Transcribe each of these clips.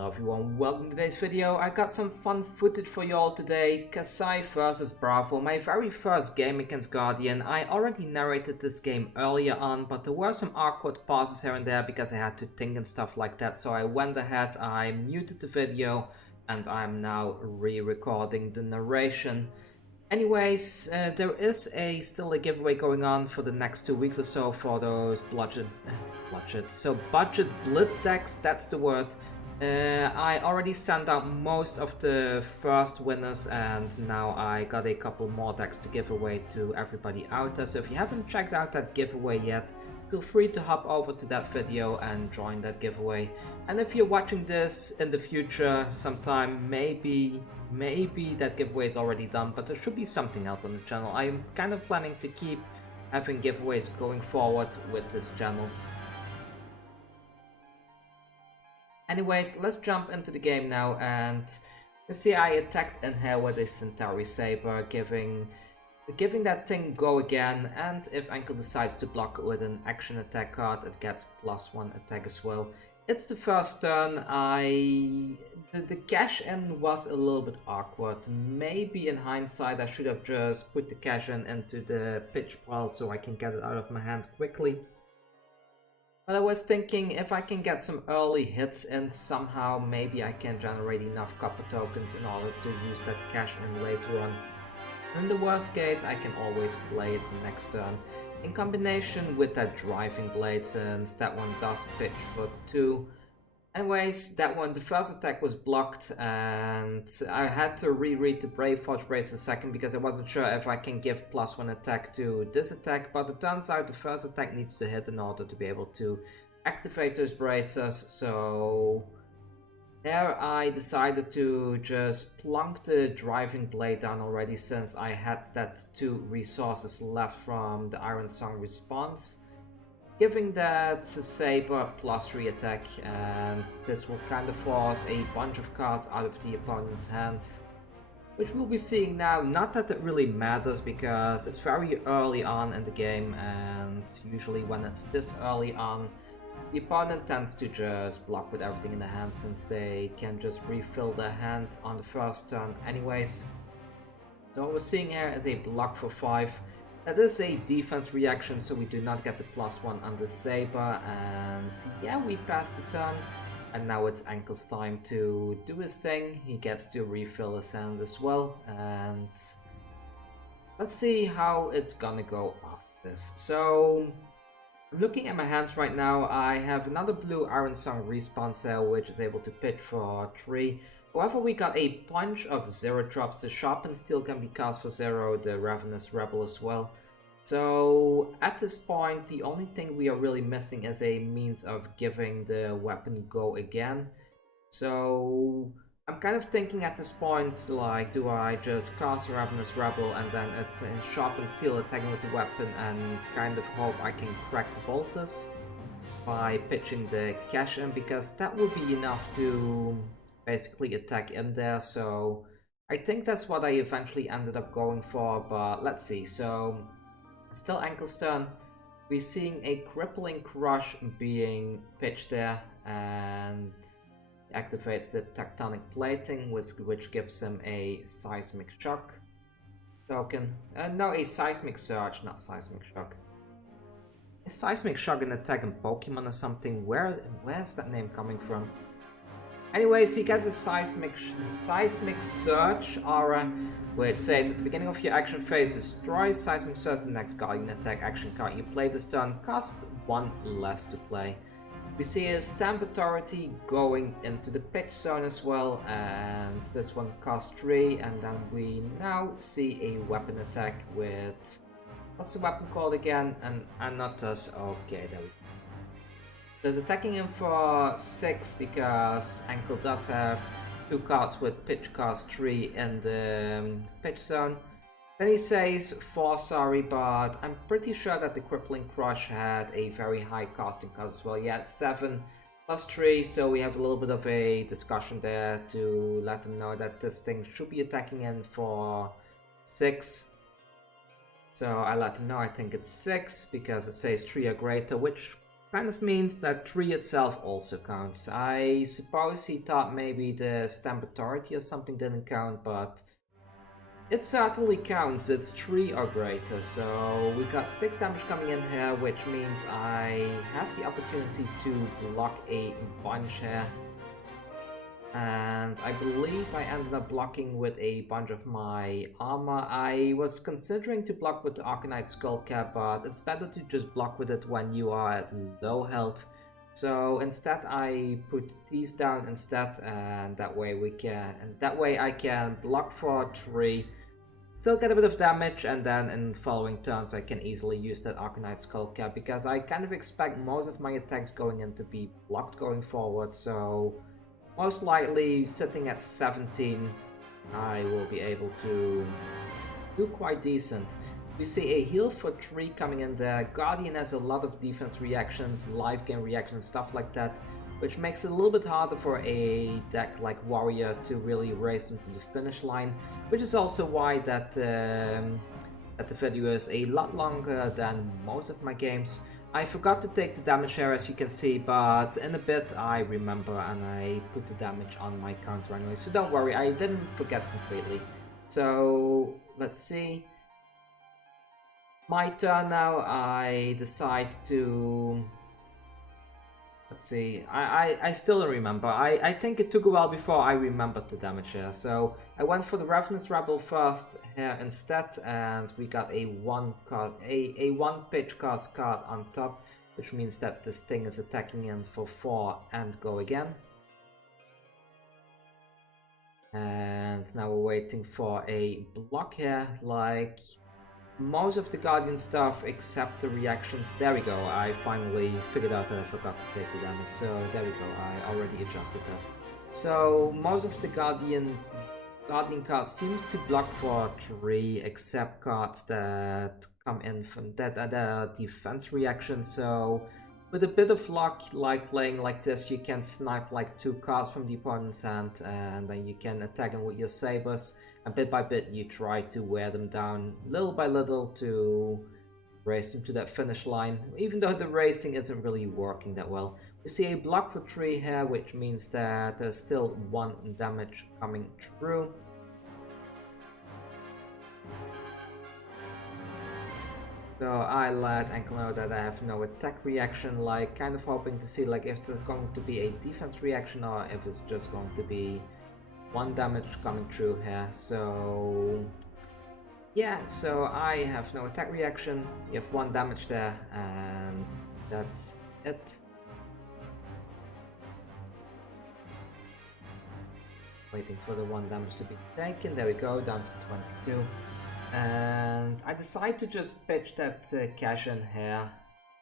Hello everyone, welcome to today's video. I got some fun footage for you all today. Kassai versus Bravo, my very first game against Guardian. I already narrated this game earlier on, but there were some awkward pauses here and there because I had to think and stuff like that. So I went ahead, I muted the video, and I'm now re-recording the narration. Anyways, there is still a giveaway going on for the next 2 weeks or so for those budget Blitz decks, that's the word. I already sent out most of the first winners, and now I got a couple more decks to give away to everybody out there. So if you haven't checked out that giveaway yet, feel free to hop over to that video and join that giveaway. And if you're watching this in the future sometime, maybe that giveaway is already done, but there should be something else on the channel. I'm kind of planning to keep having giveaways going forward with this channel. Anyways, let's jump into the game now, and you see I attacked in here with a Centauri Saber, giving that thing go again, and if Enkel decides to block it with an action attack card, it gets +1 attack as well. It's the first turn. The cash in was a little bit awkward. Maybe in hindsight I should have just put the cash in into the pitch pile so I can get it out of my hand quickly. But I was thinking if I can get some early hits in somehow, maybe I can generate enough copper tokens in order to use that cash in later on. In the worst case, I can always play it the next turn in combination with that driving blade, since that one does pitch for 2. Anyways, that one, the first attack was blocked, and I had to reread the Brave Forge Brace a second because I wasn't sure if I can give +1 attack to this attack, but it turns out the first attack needs to hit in order to be able to activate those braces. So there I decided to just plunk the driving blade down already, since I had that 2 resources left from the Iron Song response, giving that Saber +3 attack, and this will kind of force a bunch of cards out of the opponent's hand, which we'll be seeing now. Not that it really matters because it's very early on in the game, and usually when it's this early on, the opponent tends to just block with everything in the hand, since they can just refill their hand on the first turn anyways. So what we're seeing here is a block for 5. That is a defense reaction, so we do not get the +1 on the Saber, and yeah, we pass the turn. And now it's Enkel's time to do his thing. He gets to refill his hand as well, and let's see how it's gonna go after this. So looking at my hands right now, I have another blue Iron Song response here, which is able to pitch for 3. However, we got a bunch of 0 drops. The Sharpened Steel can be cast for 0, the Ravenous Rebel as well. So at this point, the only thing we are really missing is a means of giving the weapon go again. So I'm kind of thinking at this point, like, do I just cast Ravenous Rebel and then Sharpened Steel attacking with the weapon and kind of hope I can crack the bolters by pitching the cash in, because that would be enough to basically attack in there. So I think that's what I eventually ended up going for, but let's see. So still Enkel's turn. We're seeing a Crippling Crush being pitched there, and he activates the Tectonic Plating, which gives him a Seismic Shock token. No, a Seismic Surge, not Seismic Shock. Is Seismic Shock an attack in Pokemon or something? Where's that name coming from? Anyways, he gets a Seismic Surge aura, which says at the beginning of your action phase, destroy Seismic Surge the next Guardian attack action card you play this turn, costs 1 less to play. We see a Stamp Authority going into the pitch zone as well, and this one costs 3, and then we now see a weapon attack with, what's the weapon called again? An Anotus. Okay, there we go. There's attacking him for 6 because Enkel does have 2 cards with pitch cost 3 in the pitch zone. Then he says 4 sorry, but I'm pretty sure that the Crippling Crush had a very high casting cost as well. Yeah, it's 7 plus 3, so we have a little bit of a discussion there to let him know that this thing should be attacking in for 6. So I let him know I think it's 6 because it says 3 or greater, which kind of means that 3 itself also counts. I suppose he thought maybe the stamp authority or something didn't count, but it certainly counts. It's 3 or greater, so we got 6 damage coming in here, which means I have the opportunity to block a bunch here. And I believe I ended up blocking with a bunch of my armor. I was considering to block with the Arcanite Skullcap, but it's better to just block with it when you are at low health. So instead I put these down instead, and that way I can block for 3, still get a bit of damage, and then in following turns I can easily use that Arcanite Skullcap, because I kind of expect most of my attacks going in to be blocked going forward, so most likely sitting at 17 I will be able to do quite decent. We see a heal for 3 coming in there. Guardian has a lot of defense reactions, life gain reactions, stuff like that, which makes it a little bit harder for a deck like Warrior to really race them to the finish line, which is also why that the video is a lot longer than most of my games. I forgot to take the damage here, as you can see, but in a bit I remember and I put the damage on my counter anyway, so don't worry, I didn't forget completely. So let's see. My turn now. I decide to... Let's see, I still don't remember. I think it took a while before I remembered the damage here. So I went for the Ravenous Rebel first here instead, and we got a 1-pitch cost card on top, which means that this thing is attacking in for 4 and go again. And now we're waiting for a block here, like most of the Guardian stuff except the reactions. There we go, I finally figured out that I forgot to take the damage, so there we go, I already adjusted that. So most of the Guardian cards seems to block for 3, except cards that come in from that defense reaction. So with a bit of luck, like playing like this, you can snipe like 2 cards from the opponent's hand, and then you can attack them with your sabers. And bit by bit you try to wear them down little by little to race them to that finish line, even though the racing isn't really working that well. We see a block for 3 here, which means that there's still 1 damage coming through. So I let Enkel know that I have no attack reaction, like kind of hoping to see like if there's going to be a defense reaction or if it's just going to be 1 damage coming through here. So yeah, so I have no attack reaction, you have 1 damage there, and that's it. Waiting for the 1 damage to be taken. There we go, down to 22. And I decide to just pitch that cash in here,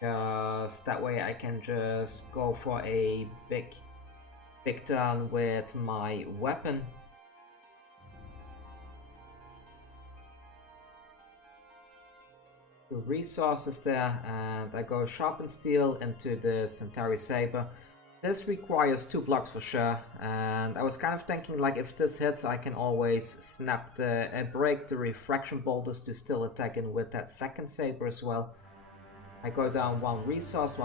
because that way I can just go for a big turn with my weapon. The resources there, and I go Sharpened Steel into the Centauri Saber. This requires 2 blocks for sure, and I was kind of thinking like if this hits I can always break the refraction bolters to still attack in with that second saber as well. I go down 1 resource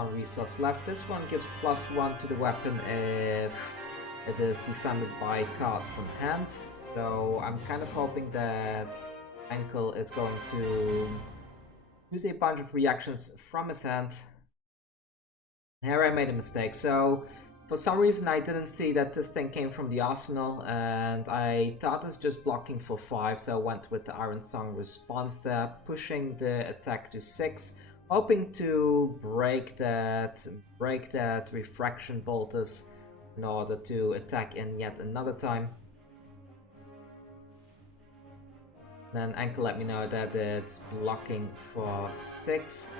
left. This one gives +1 to the weapon if it is defended by cards from hand. So I'm kind of hoping that Enkel is going to use a bunch of reactions from his hand. Here I made a mistake. So for some reason I didn't see that this thing came from the arsenal, and I thought it's just blocking for 5, so I went with the Iron Song response there, pushing the attack to 6. Hoping to break that refraction bolters in order to attack in yet another time. Then Enkel let me know that it's blocking for 6.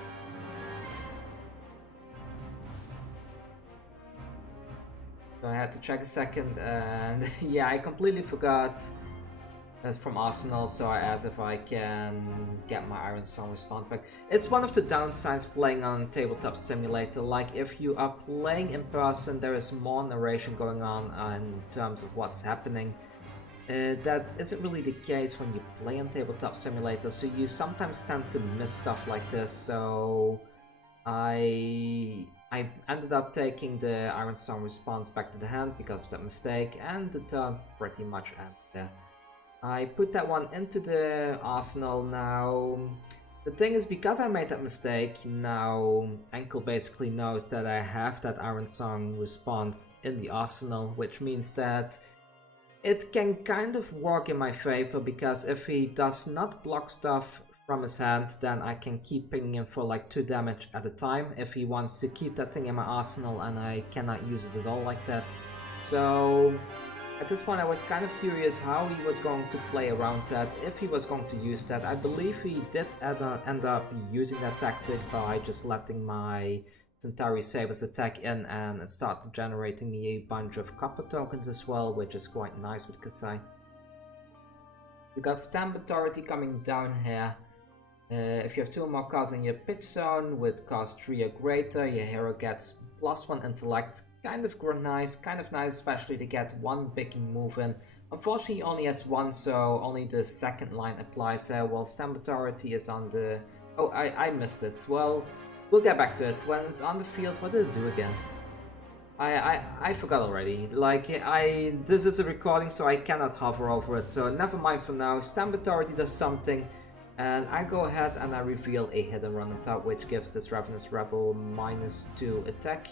So I had to check a second, and yeah, I completely forgot. That's from Arsenal, so I asked if I can get my Iron Song response back. It's one of the downsides playing on Tabletop Simulator. Like, if you are playing in person, there is more narration going on in terms of what's happening. That isn't really the case when you play on Tabletop Simulator, so you sometimes tend to miss stuff like this. So I I ended up taking the Iron Song response back to the hand because of that mistake, and the turn pretty much ended there. I put that one into the arsenal now. The thing is, because I made that mistake, now Enkel basically knows that I have that Iron Song response in the arsenal, which means that it can kind of work in my favor, because if he does not block stuff from his hand, then I can keep pinging him for like 2 damage at a time if he wants to keep that thing in my arsenal and I cannot use it at all like that. So at this point I was kind of curious how he was going to play around that, if he was going to use that. I believe he did end up using that tactic by just letting my Centauri Sabers attack in, and it started generating me a bunch of copper tokens as well, which is quite nice with Kassai. We got Stamp Authority coming down here. If you have 2 or more cards in your pitch zone with cost 3 or greater, your hero gets +1 intellect. Kind of nice, especially to get 1 big move in. Unfortunately, he only has 1, so only the second line applies here, while Stamp Authority is on the... Oh, I missed it. Well, we'll get back to it. When it's on the field, what did it do again? I forgot already. Like, this is a recording, so I cannot hover over it, so never mind for now. Stamp Authority does something, and I go ahead and I reveal a hidden run on top, which gives this Ravenous Rebel -2 attack.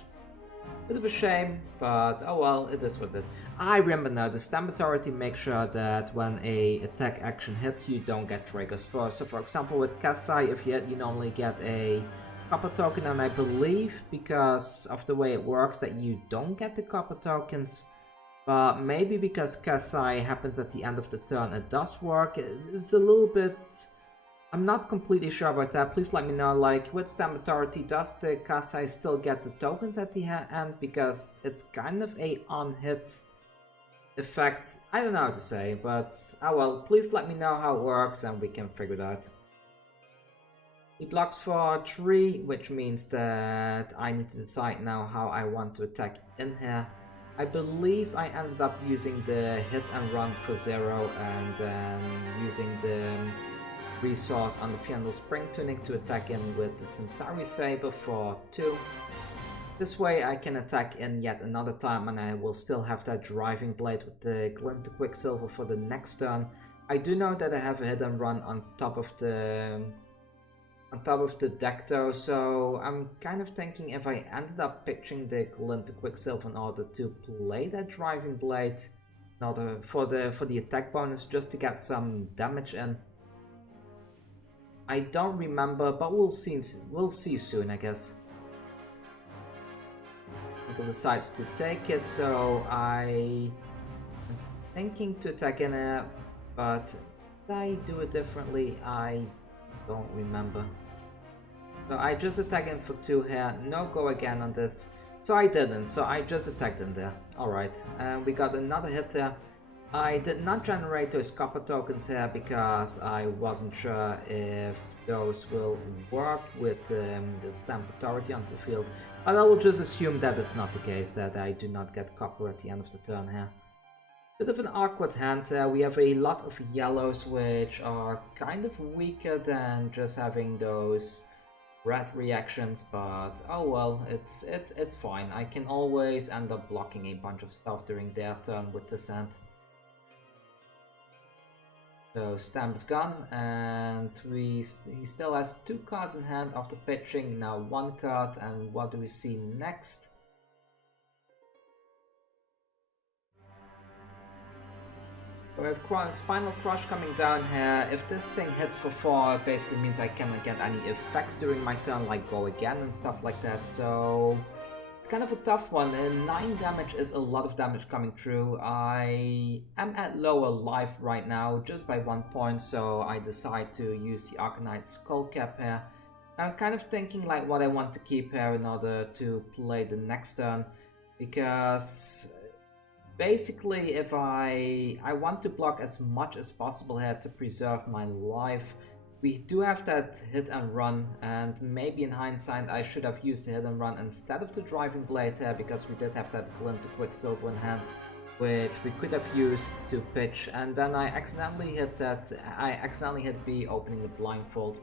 Bit of a shame, but oh well, it is what it is. I remember now, the Stamp Authority makes sure that when a attack action hits, you don't get triggers first. So for example, with Kassai, if you hit, you normally get a copper token, and I believe because of the way it works that you don't get the copper tokens, but maybe because Kassai happens at the end of the turn, it does work. It's a little bit... I'm not completely sure about that. Please let me know. Like, with Stamp Authority, does the Kassai still get the tokens at the end? Because it's kind of a on-hit effect. I don't know how to say, but oh well. Please let me know how it works and we can figure it out. He blocks for 3, which means that I need to decide now how I want to attack in here. I believe I ended up using the hit and run for 0, and then using the resource on the Fiendal Spring Tunic to attack in with the Centauri Saber for 2. This way I can attack in yet another time, and I will still have that Driving Blade with the Glint to Quicksilver for the next turn. I do know that I have a hit and run on top of the deck though, so I'm kind of thinking if I ended up pitching the Glint to Quicksilver in order to play that Driving Blade in order for the attack bonus, just to get some damage in. I don't remember, but we'll see soon, I guess. Enkel decides to take it, so I'm thinking to attack in it, but did I do it differently? I don't remember. So I just attack in for 2 here, no go again on this. So I didn't, so I just attacked in there. Alright, and we got another hit there. I did not generate those copper tokens here because I wasn't sure if those will work with the Stamp Authority onto the field. But I will just assume that it's not the case, that I do not get copper at the end of the turn here. Bit of an awkward hand there. We have a lot of yellows, which are kind of weaker than just having those red reactions, but oh well, it's fine. I can always end up blocking a bunch of stuff during their turn with this hand. So Stamp's gone, and he still has 2 cards in hand after pitching, now 1 card, and what do we see next? We have Spinal Crush coming down here. If this thing hits for 4, it basically means I cannot get any effects during my turn, like go again and stuff like that, so it's kind of a tough one. 9 damage is a lot of damage coming through. I am at lower life right now, just by 1 point, so I decide to use the Arcanite Skull Cap here. I'm kind of thinking like what I want to keep here in order to play the next turn, because basically if I want to block as much as possible here to preserve my life. We do have that hit and run, and maybe in hindsight I should have used the hit and run instead of the Driving Blade here, because we did have that Glint to Quicksilver in hand, which we could have used to pitch, and then I accidentally hit B, opening the blindfold.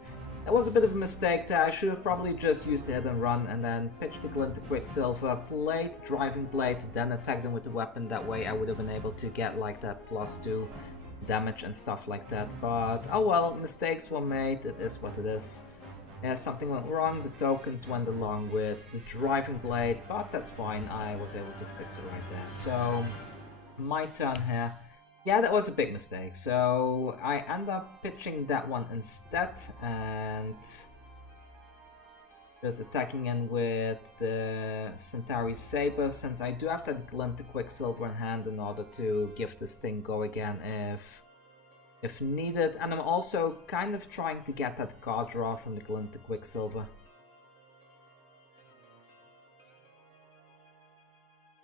That was a bit of a mistake there. I should have probably just used the hit and run and then pitched the glint to Quicksilver, played Driving Blade, then attacked them with the weapon. That way I would have been able to get like that +2 damage and stuff like that. But oh well, mistakes were made, it is what it is. Yeah, something went wrong, the tokens went along with the Driving Blade, but that's fine, I was able to fix it right there. So, my turn here. Yeah, that was a big mistake, so I end up pitching that one instead, and just attacking in with the Centauri Saber, since I do have that glint to Quicksilver in hand in order to give this thing go again if needed, and I'm also kind of trying to get that card draw from the glint to Quicksilver.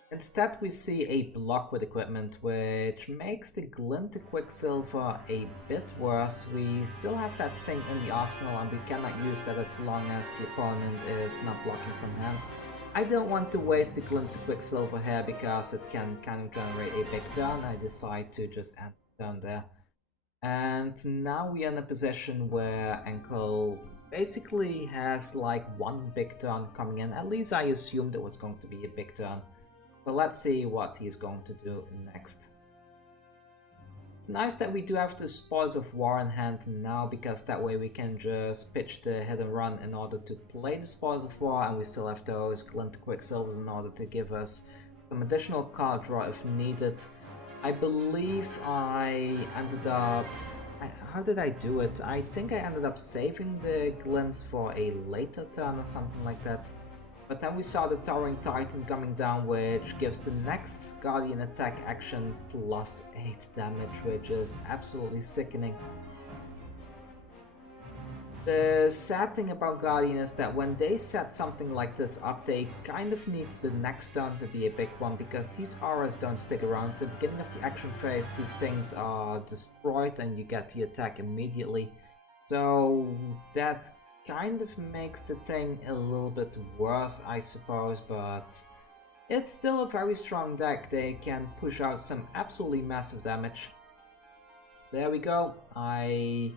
Instead we see a block with equipment, which makes the glint to Quicksilver a bit worse. We still have that thing in the arsenal and we cannot use that as long as the opponent is not blocking from hand. I don't want to waste the glint to Quicksilver here because it can kind of generate a big turn. I decide to just end the turn there. And now we are in a position where Enkel basically has like one big turn coming in. At least I assumed it was going to be a big turn. So let's see what he's going to do next. It's nice that we do have the Spoils of War in hand now, because that way we can just pitch the hit and run in order to play the Spoils of War, and we still have those glint Quicksilvers in order to give us some additional card draw if needed. I believe I ended up... how did I do it? I think I ended up saving the glints for a later turn or something like that. But then we saw the Towering Titan coming down, which gives the next Guardian attack action +8 damage, which is absolutely sickening. The sad thing about Guardian is that when they set something like this up, they kind of need the next turn to be a big one, because these auras don't stick around. At the beginning of the action phase, these things are destroyed and you get the attack immediately. So that kind of makes the thing a little bit worse, I suppose, but it's still a very strong deck. They can push out some absolutely massive damage. So there we go. I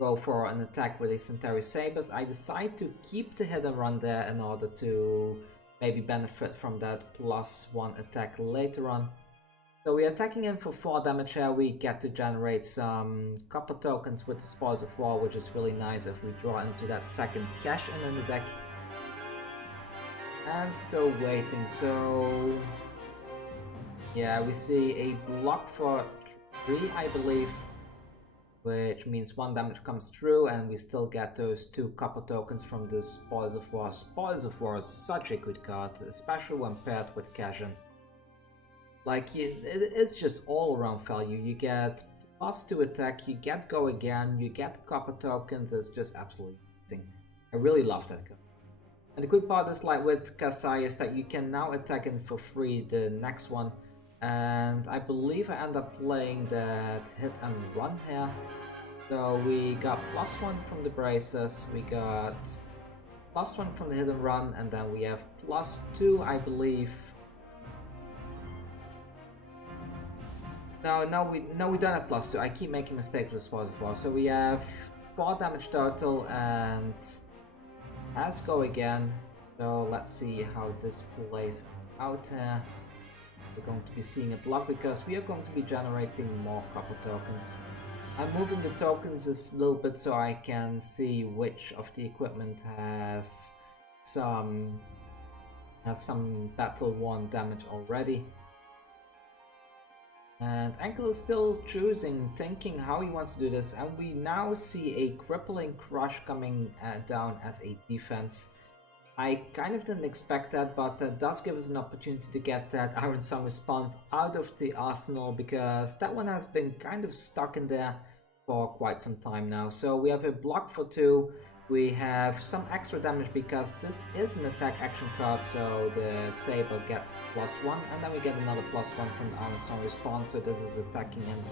go for an attack with a Centauri Sabers. I decide to keep the hit and run there in order to maybe benefit from that +1 attack later on. So we're attacking in for 4 damage here. We get to generate some copper tokens with the Spoils of War, which is really nice if we draw into that second cash in the deck. And still waiting, so... yeah, we see a block for 3, I believe, which means 1 damage comes through, and we still get those 2 copper tokens from the Spoils of War. Spoils of War is such a good card, especially when paired with Cashin. Like, it's just all around value. You get +2 attack, you get go again, you get copper tokens. It's just absolutely amazing. I really love that card. And the good part is, like with Kassai, is that you can now attack in for free the next one. And I believe I end up playing that hit and run here. So we got +1 from the braces, we got +1 from the hit and run, and then we have +2, I believe. No, we don't have +2. I keep making mistakes with Spoils of War. So we have 4 damage total, and has go again. So let's see how this plays out here. We're going to be seeing a block because we are going to be generating more copper tokens. I'm moving the tokens a little bit so I can see which of the equipment has some battle won damage already. And Enkel is still choosing, thinking how he wants to do this, and we now see a crippling crush coming down as a defense. I kind of didn't expect that, but that does give us an opportunity to get that Iron Sun response out of the arsenal, because that one has been kind of stuck in there for quite some time now. So we have a block for 2, we have some extra damage because this is an attack action card, so the Saber gets +1, and then we get another +1 from the Iron Sun response, so this is attacking in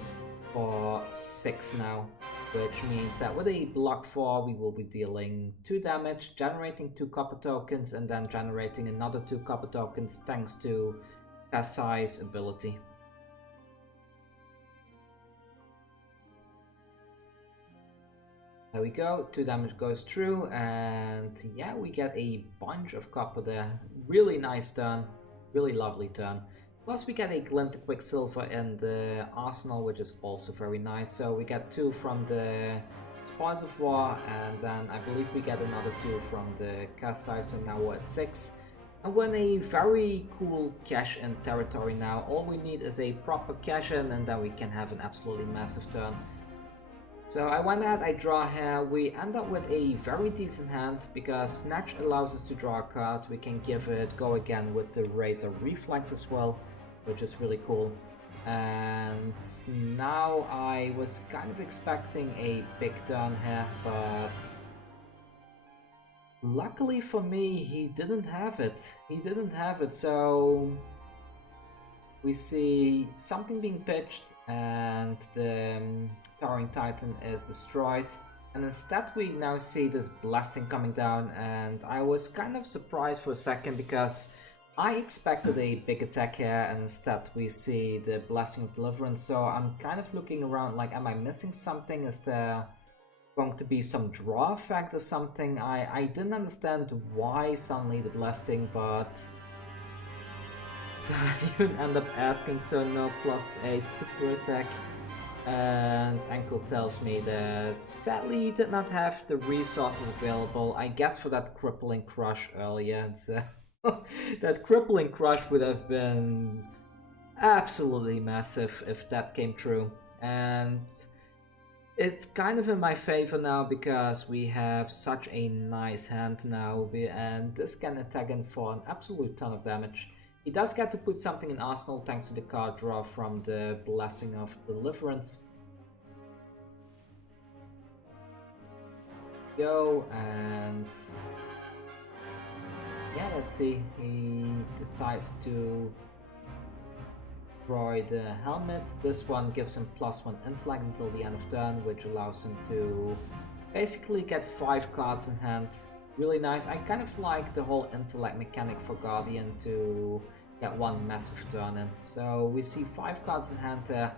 for 6 now, which means that with a block 4 we will be dealing 2 damage, generating 2 copper tokens, and then generating another 2 copper tokens thanks to Kassai's ability. There we go, 2 damage goes through, and yeah, we get a bunch of copper there. Really nice turn, really lovely turn. Plus we get a glint of Quicksilver in the arsenal, which is also very nice. So we get 2 from the Spoils of War, and then I believe we get another 2 from the Kassai, so now we're at 6. And we're in a very cool cash-in territory now. All we need is a proper cash-in, and then we can have an absolutely massive turn. So I went ahead, I draw here, we end up with a very decent hand, because Snatch allows us to draw a card, we can give it go again with the Razor Reflex as well, which is really cool. And now I was kind of expecting a big turn here, but luckily for me he didn't have it, so we see something being pitched and the Towering Titan is destroyed, and instead we now see this blessing coming down, and I was kind of surprised for a second because I expected a big attack here, and instead we see the Blessing of Deliverance. So I'm kind of looking around like, am I missing something? Is there going to be some draw effect or something? I didn't understand why suddenly the Blessing, but so I even end up asking, so no +8 super attack. And Enkel tells me that sadly he did not have the resources available, I guess for that Crippling Crush earlier. So that Crippling Crush would have been absolutely massive if that came true. And it's kind of in my favor now because we have such a nice hand now, and this can attack in for an absolute ton of damage. He does get to put something in Arsenal thanks to the card draw from the Blessing of Deliverance. Go, and yeah, let's see. He decides to destroy the helmet. This one gives him +1 intellect until the end of turn, which allows him to basically get 5 cards in hand. Really nice. I kind of like the whole intellect mechanic for Guardian to get 1 massive turn in. So we see 5 cards in hand there,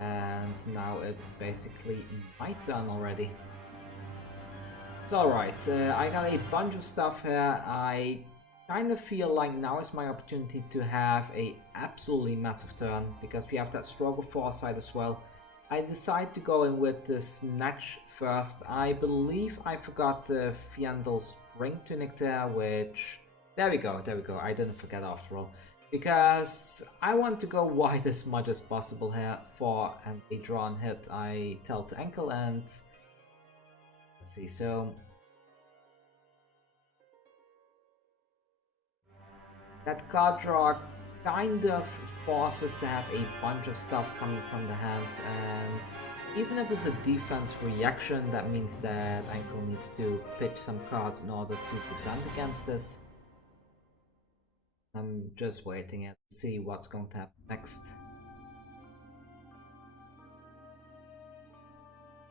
and now it's basically my turn already. So alright, I got a bunch of stuff here. I kind of feel like now is my opportunity to have a absolutely massive turn, because we have that Stroke of Foresight as well. I decide to go in with the Snatch first. I believe I forgot the Fiendal Spring Tunic there, which... There we go, I didn't forget after all. Because I want to go wide as much as possible here for a drawn hit. I tell to Enkel, and... Let's see, so... That card draw kind of forces to have a bunch of stuff coming from the hand, and even if it's a defense reaction, that means that Enkel needs to pitch some cards in order to defend against this. I'm just waiting and see what's going to happen next.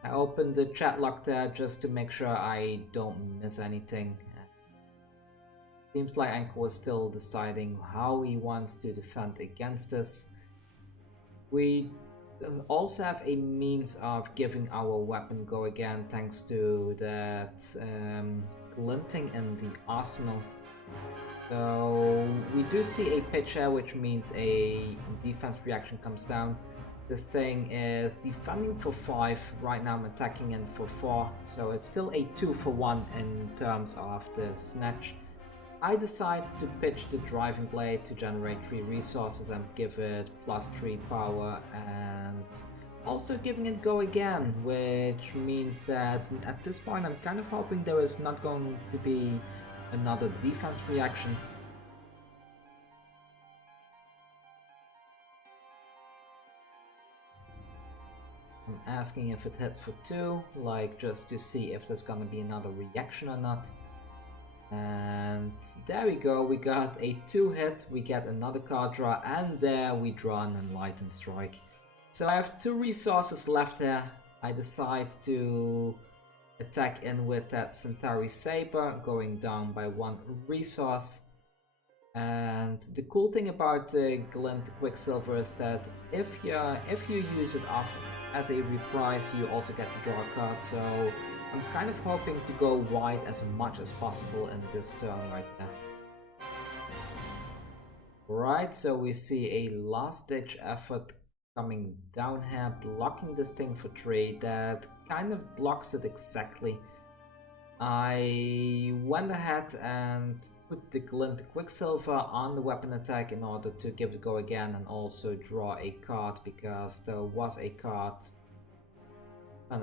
I opened the chat lock there just to make sure I don't miss anything. Seems like Enkel was still deciding how he wants to defend against this. We also have a means of giving our weapon go again thanks to that glinting in the arsenal. So we do see a pitch here, which means a defense reaction comes down. This thing is defending for 5, right now I'm attacking in for 4, so it's still a 2-for-1 in terms of the Snatch. I decide to pitch the Driving Blade to generate 3 resources and give it +3 power, and also giving it go again, which means that at this point I'm kind of hoping there is not going to be another defense reaction. I'm asking if it hits for 2, like just to see if there's gonna be another reaction or not. And there we go, we got a 2-hit, we get another card draw, and there we draw an Enlightened Strike. So I have 2 resources left here. I decide to attack in with that Centauri Saber, going down by 1 resource. And the cool thing about Glint Quicksilver is that if you use it off as a reprise, you also get to draw a card. So I'm kind of hoping to go wide as much as possible in this turn right now. Right, so we see a last-ditch effort coming down here, blocking this thing for 3. That kind of blocks it exactly. I went ahead and put the Glint Quicksilver on the weapon attack in order to give it a go again and also draw a card, because there was a card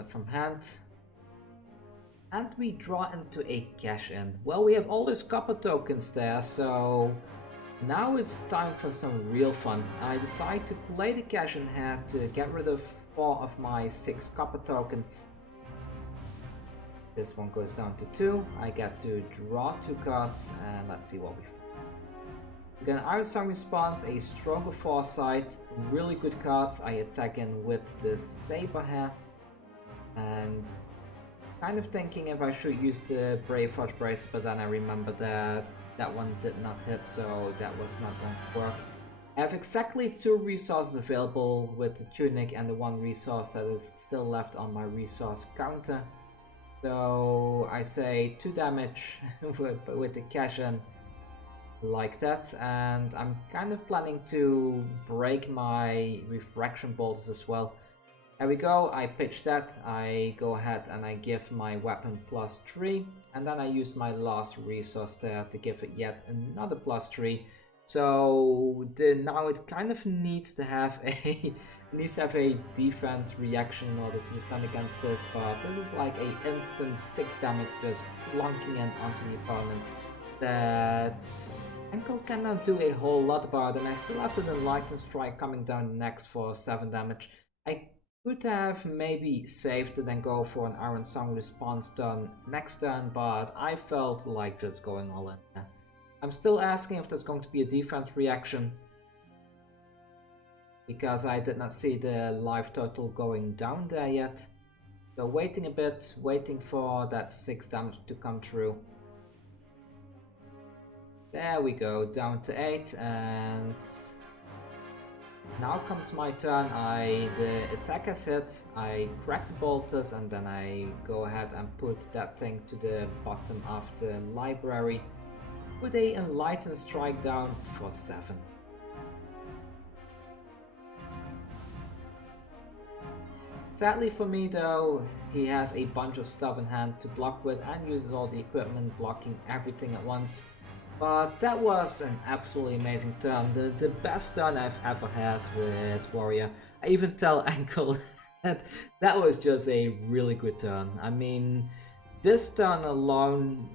from hand. And we draw into a cash-in. Well, we have all these copper tokens there, so now it's time for some real fun. I decide to play the cash-in hand to get rid of 4 of my 6 copper tokens. This one goes down to 2. I get to draw 2 cards, and let's see what we find. Again, Iron Song Response, a Stronger Foresight, really good cards. I attack in with the Saber here, and kind of thinking if I should use the Brave Forge Brace, but then I remember that that one did not hit, so that was not going to work. I have exactly 2 resources available with the Tunic and the 1 resource that is still left on my resource counter. So I say 2 damage with the cash-in like that, and I'm kind of planning to break my refraction bolts as well. There we go, I pitch that, I go ahead and I give my weapon +3, and then I use my last resource there to give it yet another +3. So now it kind of needs to have a defense reaction in order to defend against this, but this is like a instant 6 damage just plunking in onto the opponent that Enkel cannot do a whole lot about, and I still have the Enlightened Strike coming down next for 7 damage. I could have maybe saved and then go for an Iron Song Response turn next turn, but I felt like just going all in. I'm still asking if there's going to be a defense reaction, because I did not see the life total going down there yet. So waiting a bit, waiting for that 6 damage to come through. There we go, down to 8, and now comes my turn. The attack has hit, I crack the bolters, and then I go ahead and put that thing to the bottom of the library with a Enlightened Strike down for 7. Sadly for me though, he has a bunch of stuff in hand to block with and uses all the equipment, blocking everything at once. But that was an absolutely amazing turn, the best turn I've ever had with Warrior. I even tell Enkel that was just a really good turn. I mean, this turn alone,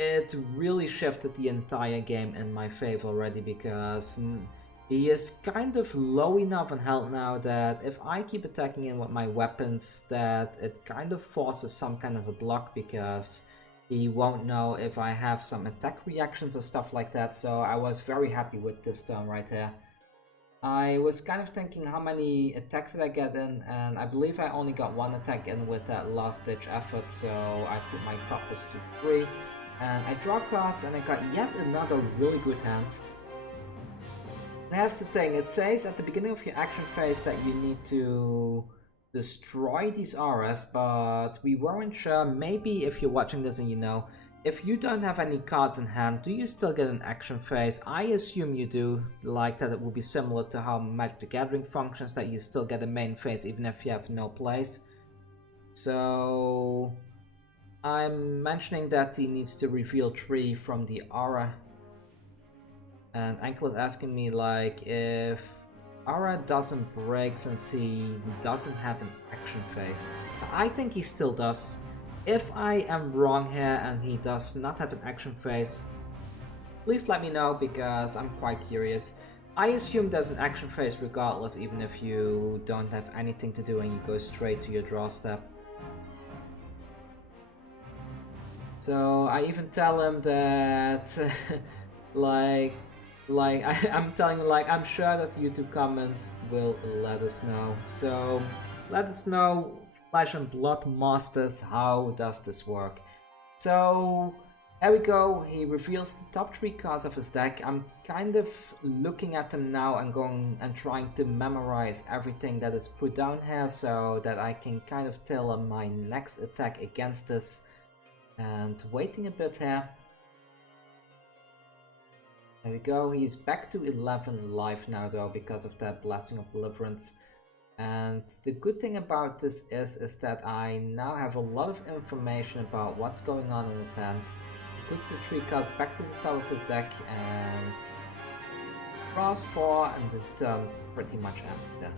it really shifted the entire game in my favor already, because he is kind of low enough in health now that if I keep attacking him with my weapons, that it kind of forces some kind of a block, because he won't know if I have some attack reactions or stuff like that. So I was very happy with this turn right here. I was kind of thinking how many attacks did I get in, and I believe I only got 1 attack in with that last ditch effort, so I put my coppers to 3. And I draw cards, and I got yet another really good hand. And that's the thing, it says at the beginning of your action phase that you need to destroy these auras, but we weren't sure. Maybe if you're watching this and you know, if you don't have any cards in hand, do you still get an action phase? I assume you do, like that it will be similar to how Magic the Gathering functions, that you still get a main phase even if you have no plays. So I'm mentioning that he needs to reveal 3 from the aura. And Enkel is asking me like if aura doesn't break since he doesn't have an action phase. I think he still does. If I am wrong here and he does not have an action phase, please let me know, because I'm quite curious. I assume there's an action phase regardless, even if you don't have anything to do and you go straight to your draw step. So I even tell him that I'm telling him like I'm sure that YouTube comments will let us know. So let us know, Flesh and Blood Masters, how does this work? So There we go, he reveals the top 3 cards of his deck. I'm kind of looking at them now and going and trying to memorize everything that is put down here so that I can kind of tailor my next attack against this. And waiting a bit here. There we go, he's back to 11 life now though because of that Blessing of Deliverance. And the good thing about this is that I now have a lot of information about what's going on in his hand. He puts the 3 cards back to the top of his deck and draws 4 and the turn pretty much ended there.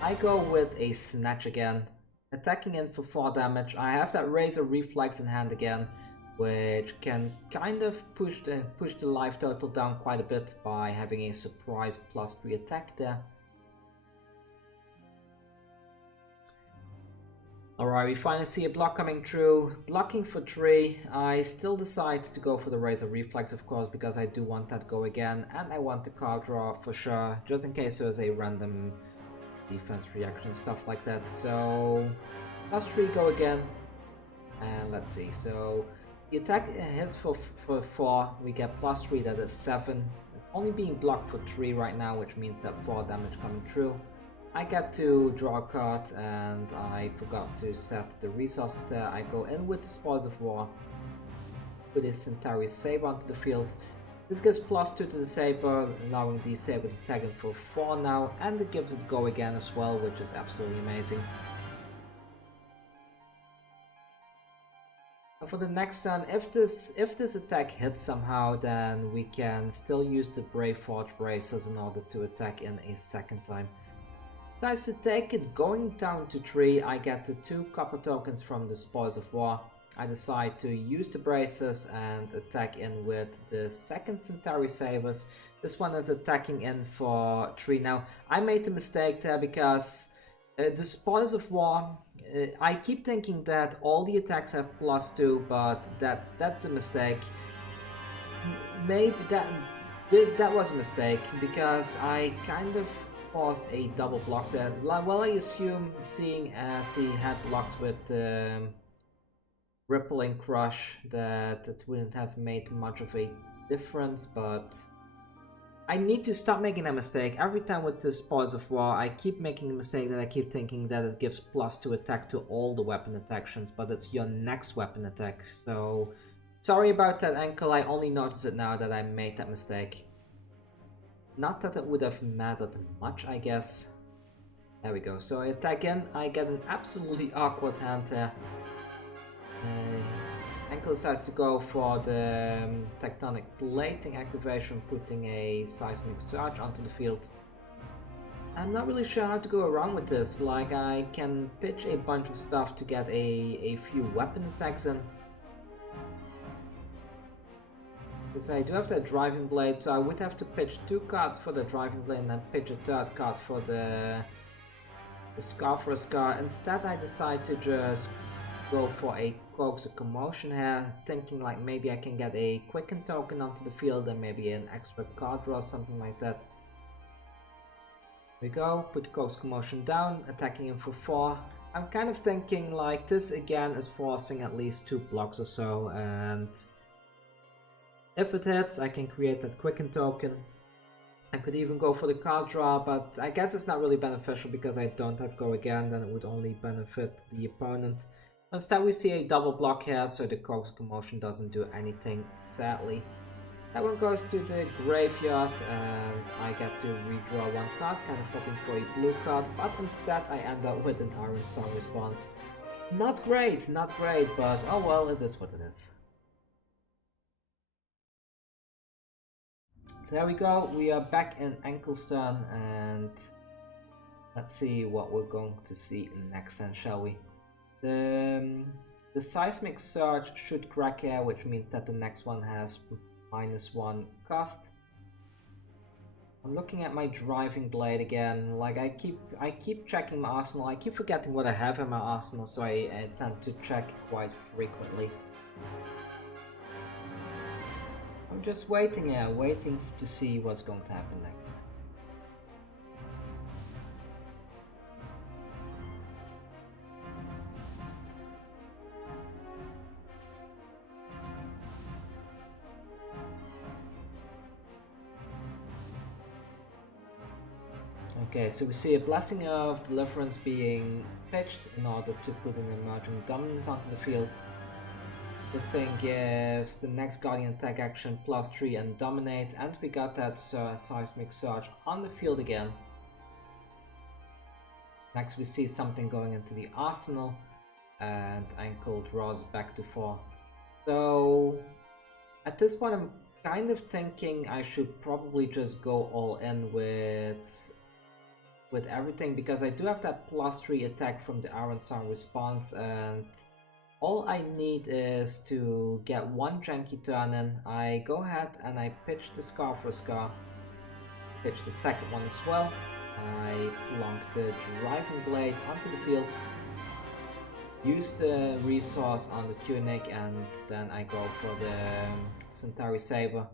I go with a Snatch again, attacking in for 4 damage. I have that Razor Reflex in hand again, which can kind of push the life total down quite a bit by having a surprise +3 attack there. Alright, we finally see a block coming through, blocking for 3. I still decide to go for the Razor Reflex, of course, because I do want that go again, and I want the card draw for sure, just in case there's a random defense reaction and stuff like that. So, +3 go again, and let's see. So, the attack hits for 4, we get +3, that is 7. It's only being blocked for 3 right now, which means that 4 damage coming through. I get to draw a card and I forgot to set the resources there. I go in with the Spoils of War, put his Centauri Saber onto the field. This gives +2 to the Saber, allowing the Saber to tag him for 4 now, and it gives it go again as well, which is absolutely amazing. And for the next turn, if this attack hits somehow, then we can still use the Brave Forge Bracers in order to attack in a second time. Decides to take it, going down to 3, I get the 2 copper tokens from the Spoils of War. I decide to use the Bracers and attack in with the second Centauri Sabers. This one is attacking in for 3 now. I made a mistake there because the Spoils of War, I keep thinking that all the attacks have +2, but that's a mistake. Maybe that was a mistake because I kind of caused a double block there. Well, I assume, seeing as he had blocked with Rippling Crush, that it wouldn't have made much of a difference, but I need to stop making that mistake. Every time with the Spoils of War, I keep making the mistake that I keep thinking that it gives +2 attack to all the weapon attacks, but it's your next weapon attack. So, sorry about that, Enkel. I only noticed it now that I made that mistake. Not that it would have mattered much, I guess. There we go. So I attack in, I get an absolutely awkward hand there. Enkel decides to go for the Tectonic Plating activation, putting a Seismic Surge onto the field. I'm not really sure how to go around with this. Like, I can pitch a bunch of stuff to get a few weapon attacks in. Because I do have that Driving Blade, so I would have to pitch 2 cards for the Driving Blade and then pitch a 3rd card for the Scar for a Scar. Instead, I decide to just go for a Coax a Commotion here, thinking like maybe I can get a Quicken token onto the field and maybe an extra card draw, something like that. There we go, put Coax Commotion down, attacking him for 4. I'm kind of thinking like this again is forcing at least 2 blocks or so, and if it hits, I can create that Quicken token. I could even go for the card draw, but I guess it's not really beneficial because I don't have go again, then it would only benefit the opponent. Instead we see a double block here, so the Coax Commotion doesn't do anything, sadly. That one goes to the graveyard and I get to redraw 1 card, kind of hoping for a blue card, but instead I end up with an Iron Song response. Not great, but oh well, it is what it is. So there we go, we are back in Enkel's turn, and let's see what we're going to see next then, shall we? The Seismic Surge should crack here, which means that the next one has -1 cost. I'm looking at my Driving Blade again, like I keep checking my arsenal, I keep forgetting what I have in my arsenal, so I tend to check quite frequently. I'm just waiting here, waiting to see what's going to happen next. Okay, so we see a Blessing of Deliverance being pitched in order to put an emerging dominance onto the field. This thing gives the next Guardian attack action +3 and dominate, and we got that Seismic Surge on the field again. Next we see something going into the arsenal, and Enkel draws it back to 4. So at this point I'm kind of thinking I should probably just go all in with everything, because I do have that +3 attack from the Iron Song response, and all I need is to get one janky turn in. I go ahead and I pitch the Scar for a Scar, pitch the second one as well. I plonk the Driving Blade onto the field, use the resource on the Tunic, and then I go for the Centauri Saber.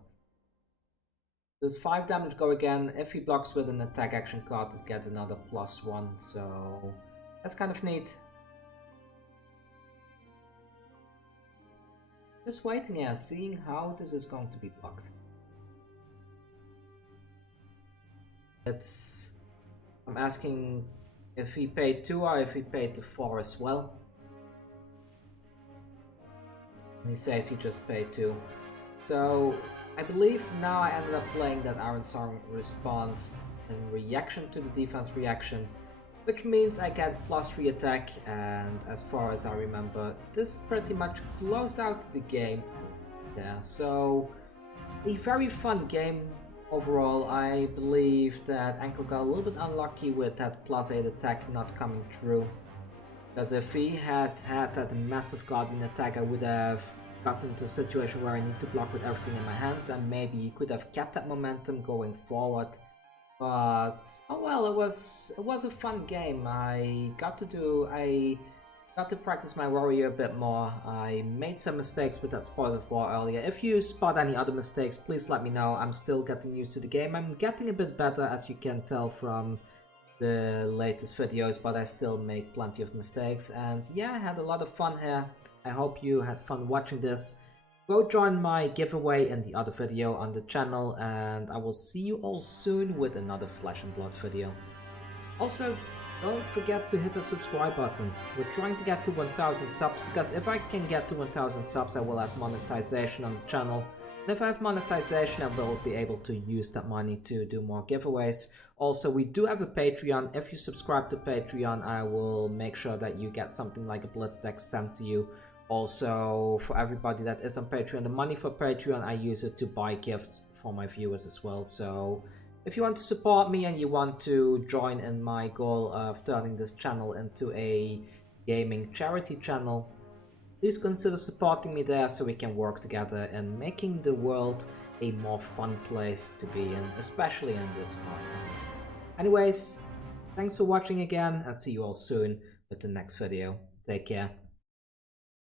Does 5 damage go again? If he blocks with an attack action card, it gets another +1, so that's kind of neat. Just waiting here, seeing how this is going to be blocked. I'm asking if he paid 2 or if he paid the 4 as well. And he says he just paid 2. So I believe now I ended up playing that Iron Song response in reaction to the defense reaction, which means I get +3 attack, and as far as I remember, this pretty much closed out the game. Yeah, so a very fun game overall. I believe that Enkel got a little bit unlucky with that +8 attack not coming through, because if he had had that massive Guardian attack, I would have gotten into a situation where I need to block with everything in my hand, and maybe he could have kept that momentum going forward. But oh well, it was a fun game. I got to practice my warrior a bit more. I made some mistakes with that Spoils of War earlier. If you spot any other mistakes, please let me know. I'm still getting used to the game. I'm getting a bit better, as you can tell from the latest videos, but I still make plenty of mistakes. And yeah, I had a lot of fun here. I hope you had fun watching this. Go join my giveaway in the other video on the channel, and I will see you all soon with another Flesh and Blood video. Also, don't forget to hit the subscribe button. We're trying to get to 1000 subs, because if I can get to 1000 subs, I will have monetization on the channel. And if I have monetization, I will be able to use that money to do more giveaways. Also, we do have a Patreon. If you subscribe to Patreon, I will make sure that you get something like a Blitz deck sent to you. Also, for everybody that is on Patreon, the money for Patreon, I use it to buy gifts for my viewers as well. So if you want to support me and you want to join in my goal of turning this channel into a gaming charity channel, please consider supporting me there, so we can work together in making the world a more fun place to be in, especially in this hard time. Anyways, thanks for watching again, and see you all soon with the next video. Take care.